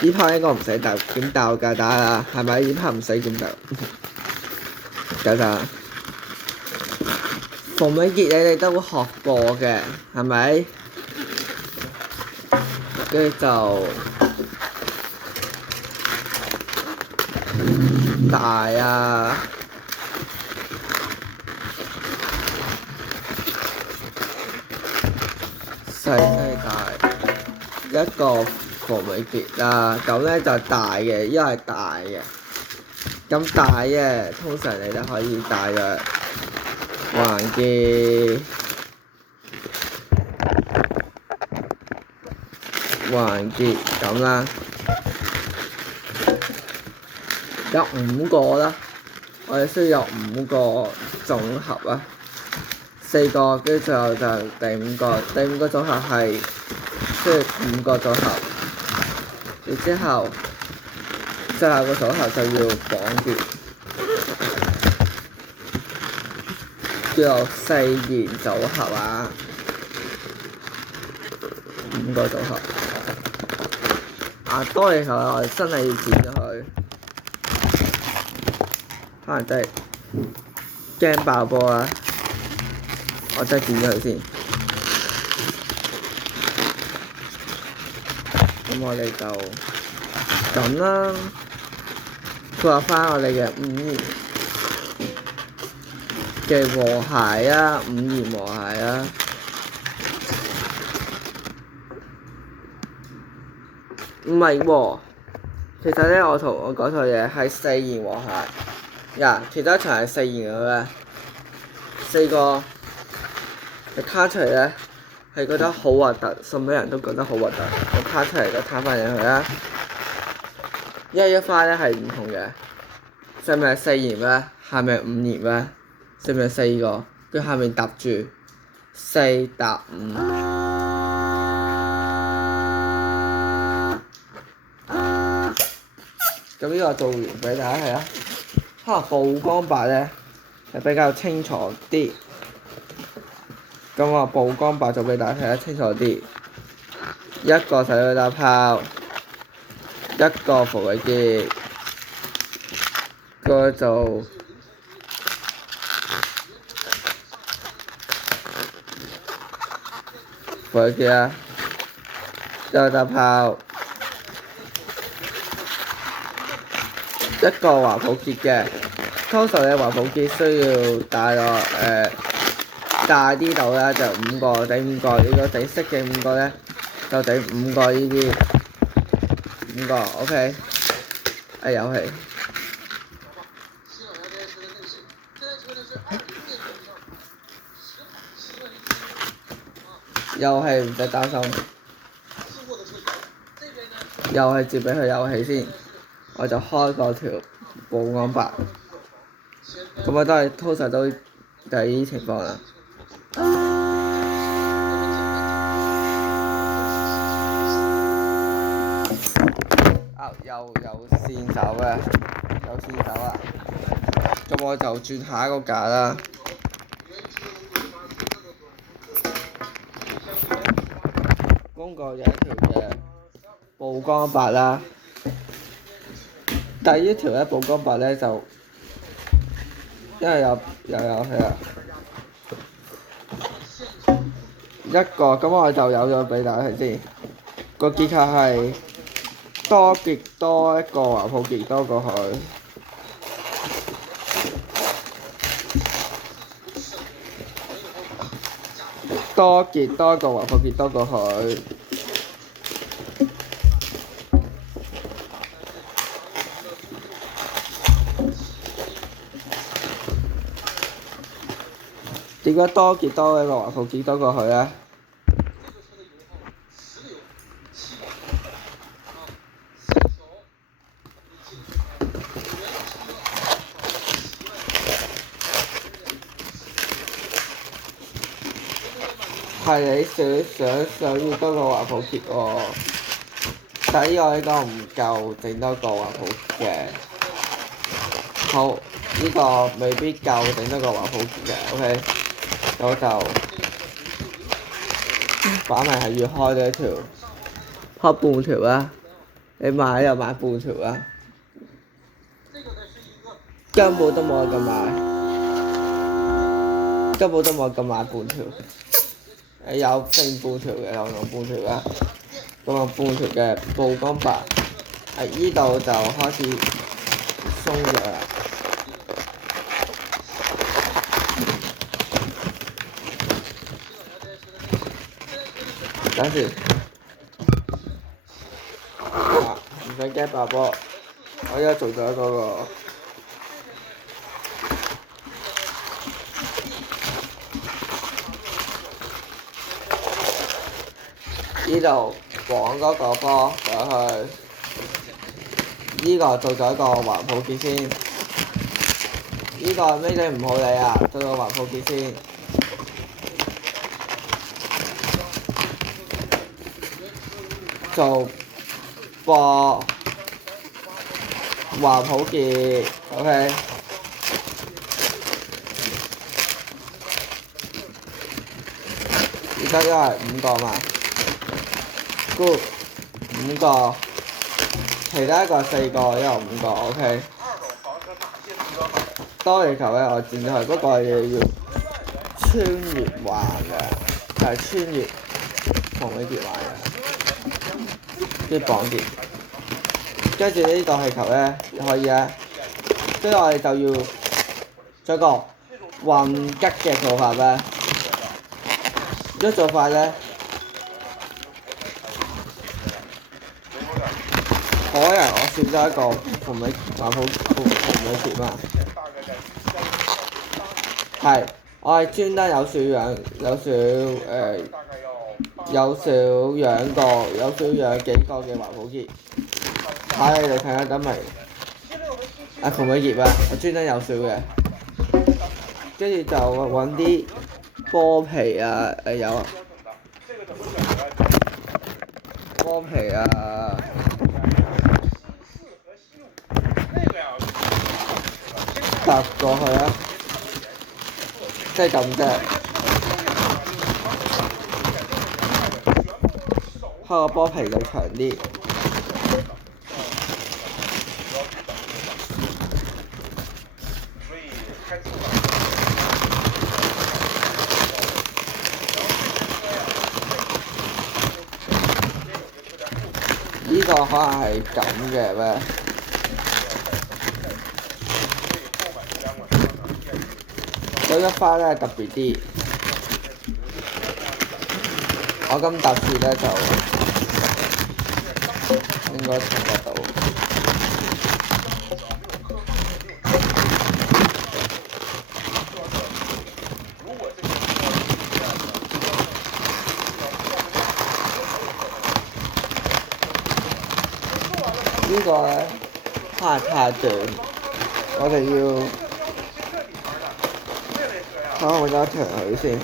呢 part 應該唔使點鬥㗎，打啦，係咪？呢 part 唔使點鬥，打。馮美傑你哋都學過嘅，係咪？跟住就大啊，細大一個馮美傑啦，咁咧就大嘅，因為係大嘅，咁大嘅通常你就可以大約橫結咁啦，有5個啦，我哋需要有5個總和啊，4個，跟住最後就第5個，第5個組合係需要5個組合，然之後最後個組合就要綁結，叫做4弦組合啊，5個組合。多嘢頭我哋真係要剪咗佢，可能真係驚爆波啊！我真係剪咗佢先。咁我哋就咁啦，配合翻我哋嘅5弦嘅和諧啊，5弦和諧啊。唔係喎，其實咧我講錯嘢，係4弦和諧。呀，其他一場係4弦嘅咩？4個你卡出嚟咧，係覺得好核突，送俾人都覺得好核突。我卡出嚟就攤翻入去啦。一塊咧係唔同嘅，上面係4弦咩？下面係5弦咩？上面係4個，跟住下面搭住4搭5。咁呢個做完俾大家睇啦，可能曝光白咧係比較清楚啲。咁我曝光白做俾大家睇得清楚啲。一個細水打泡，一個馮美傑，個就馮美傑啊，一個打泡。一個華普傑嘅，通常嘅華普傑需要大啲度啦，就5個頂5個。如果頂色嘅5個咧，就頂5個呢啲5個 ，OK。遊戲遊戲唔使擔心，遊戲接俾佢遊戲先。我就開個條曝光白，咁我都係通常都係呢啲情況啦。有線手嘅，有線手啊！咁我就轉下一個架啦。公告有一條嘅曝光白啦。第一條咧曝光白咧就，因為有係啊，一個咁我就有咗俾大家睇先。個結構係多極多一個華普傑多過佢，多極多一個華普傑多過佢。點解多極多一個華普傑多過佢咧？係你想要多個華普傑喎，但係呢個應該唔夠整多個華普嘅。好，呢個未必夠整多個華普傑嘅 ，OK。咁就反嚟係要開咗一條，開半條啦。你買又買半條啦，根本都冇得咁買，根本都冇得咁買半條。有剩半條嘅，有用半條啦，咁啊半條嘅曝光白喺依度就開始鬆咗啦。等陣，唔使驚爆波，我而家做咗嗰個。呢度綁嗰個波上去，呢個做咗一個橫抱結先。呢個咩你唔好理啊，做個橫抱結先。做波橫抱結 ，OK。而家因為5個嘛。good 5個，其他一個4個，一個5個 ，OK。多利球咧，我轉咗去，不過要穿越環嘅，係穿越同你結環嘅，啲綁結。跟住呢個氣球咧可以咧，跟住我哋就要做個混吉嘅做法咧。呢個做法咧。可能我選咗一個紅尾橫抱紅尾結嘛，係我係專登有少養幾個嘅橫抱結，睇你哋睇得明。紅尾結啊，我專登有少嘅，跟住就揾啲波皮啊，有啊，波皮啊。搭過去啊，即係咁啫。開個波皮就長啲。呢個可能係咁嘅咩？嗰一花咧特別啲，我今搭次咧就應該睇得到。呢個咧太短，我哋要。睇下我加長佢先。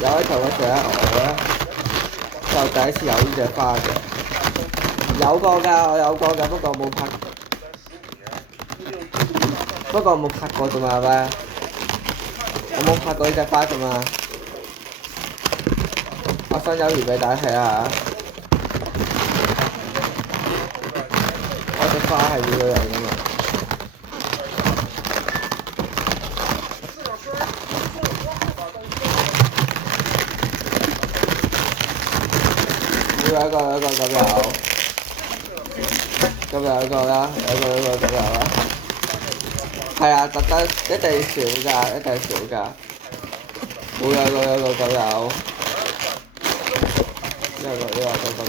有一頭嘅蛇我咧，就第一次有呢隻花嘅。有個㗎，我有個㗎，不過冇拍。不過冇拍過啫嘛，係咪？我冇拍過呢隻花啫嘛。我想有緣俾大家睇下。花係呢個樣㗎嘛，有一個咁有，咁有一個啦，有個咁有啦，係啊，特登一定少㗎，一定少㗎，會有個咁有，呢個咁有。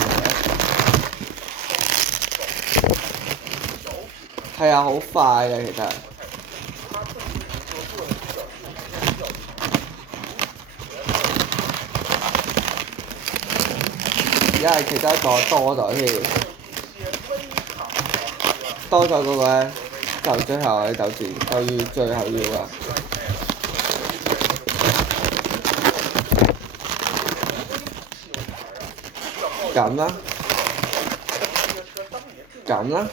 係啊，好快嘅其實。而家係其中一個多咗添，多咗嗰個咧，就最後就要最後要啦。咁啦，咁啦。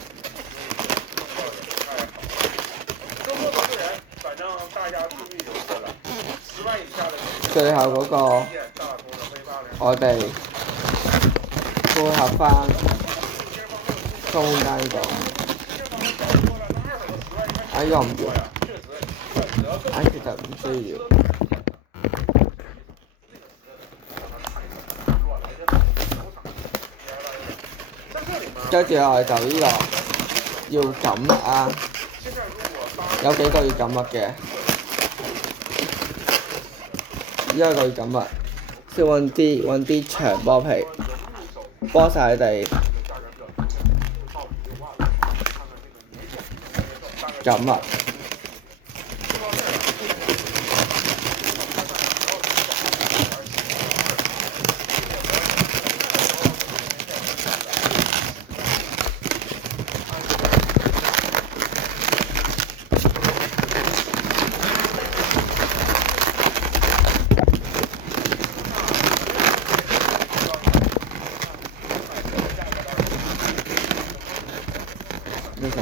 大家注意就行了，10万以下的。最後嗰個我哋配合翻中間個，用唔要，其實唔需要。跟住我哋就呢個要撳啊，有幾個要撳乜嘅？依一個要撳乜？先揾啲長波皮，波晒佢哋撳乜？呢個。